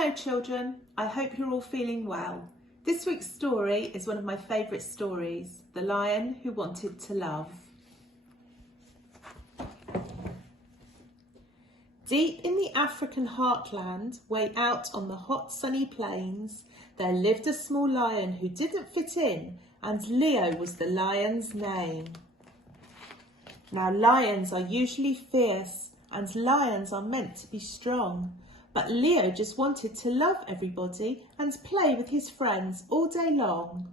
Hello children, I hope you're all feeling well. This week's story is one of my favourite stories, The Lion Who Wanted to Love. Deep in the African heartland, way out on the hot sunny plains, there lived a small lion who didn't fit in, and Leo was the lion's name. Now lions are usually fierce, and lions are meant to be strong. But Leo just wanted to love everybody and play with his friends all day long.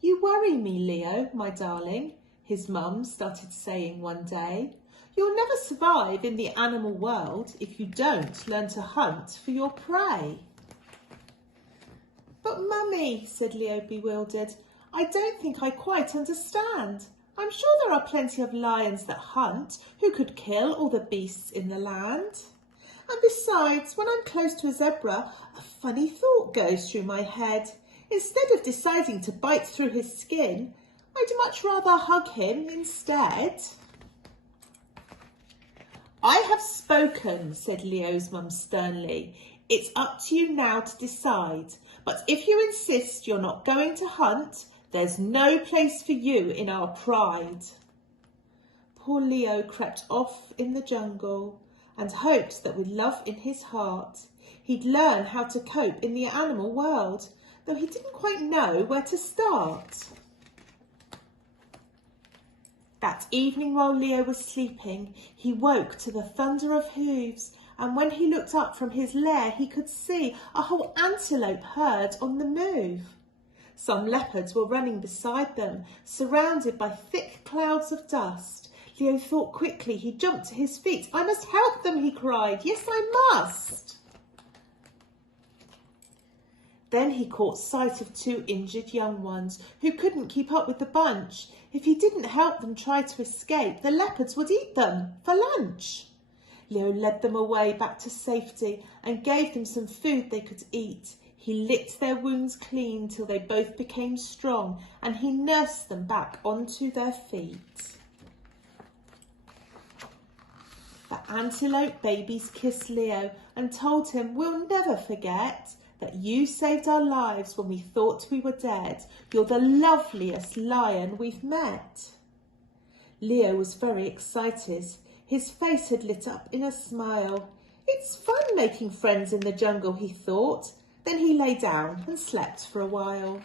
"You worry me, Leo, my darling," his mum started saying one day. "You'll never survive in the animal world if you don't learn to hunt for your prey." "But Mummy," said Leo bewildered, "I don't think I quite understand. I'm sure there are plenty of lions that hunt who could kill all the beasts in the land. And besides, when I'm close to a zebra, a funny thought goes through my head. Instead of deciding to bite through his skin, I'd much rather hug him instead." "I have spoken," said Leo's mum sternly. "It's up to you now to decide. But if you insist you're not going to hunt, there's no place for you in our pride." Poor Leo crept off in the jungle and hoped that with love in his heart, he'd learn how to cope in the animal world, though he didn't quite know where to start. That evening while Leo was sleeping, he woke to the thunder of hooves, and when he looked up from his lair, he could see a whole antelope herd on the move. Some leopards were running beside them, surrounded by thick clouds of dust. Leo thought quickly. He jumped to his feet. "I must help them," he cried. "Yes, I must." Then he caught sight of two injured young ones who couldn't keep up with the bunch. If he didn't help them try to escape, the leopards would eat them for lunch. Leo led them away back to safety and gave them some food they could eat. He licked their wounds clean till they both became strong, and he nursed them back onto their feet. The antelope babies kissed Leo and told him, "We'll never forget that you saved our lives when we thought we were dead. You're the loveliest lion we've met." Leo was very excited. His face had lit up in a smile. "It's fun making friends in the jungle," he thought. Then he lay down and slept for a while.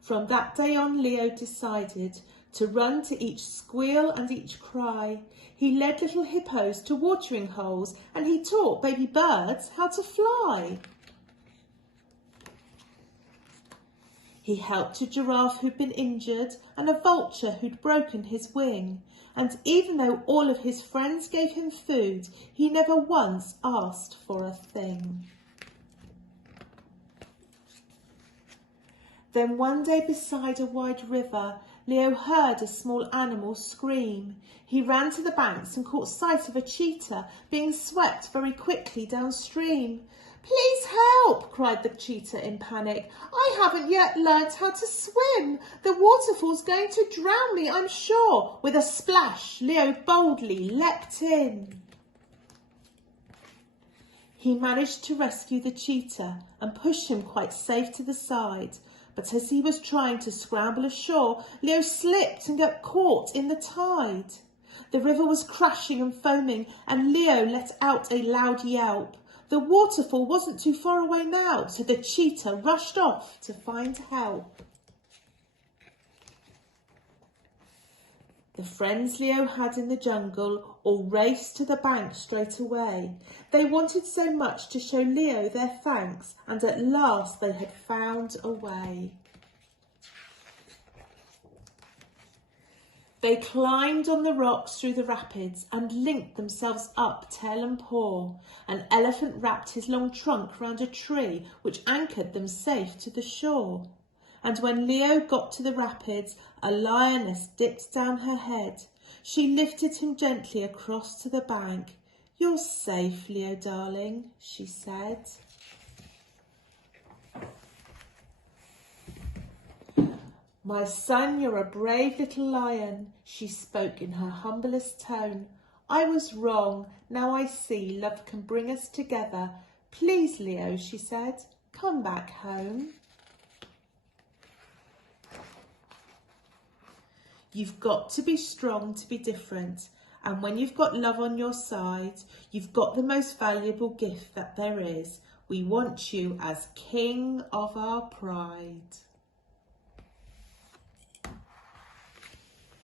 From that day on, Leo decided to run to each squeal and each cry. He led little hippos to watering holes, and he taught baby birds how to fly. He helped a giraffe who'd been injured and a vulture who'd broken his wing. And even though all of his friends gave him food, he never once asked for a thing. Then one day beside a wide river, Leo heard a small animal scream. He ran to the banks and caught sight of a cheetah being swept very quickly downstream. "Please help," cried the cheetah in panic. "I haven't yet learnt how to swim. The waterfall's going to drown me, I'm sure." With a splash, Leo boldly leapt in. He managed to rescue the cheetah and push him quite safe to the side. But as he was trying to scramble ashore, Leo slipped and got caught in the tide. The river was crashing and foaming, and Leo let out a loud yelp. The waterfall wasn't too far away now, so the cheetah rushed off to find help. The friends Leo had in the jungle all raced to the bank straight away. They wanted so much to show Leo their thanks, and at last they had found a way. They climbed on the rocks through the rapids and linked themselves up tail and paw. An elephant wrapped his long trunk round a tree, which anchored them safe to the shore. And when Leo got to the rapids, a lioness dipped down her head. She lifted him gently across to the bank. "You're safe, Leo darling," she said. "My son, you're a brave little lion," she spoke in her humblest tone. "I was wrong. Now I see love can bring us together. Please, Leo, she said, come back home. You've got to be strong to be different. And when you've got love on your side, you've got the most valuable gift that there is. We want you as king of our pride.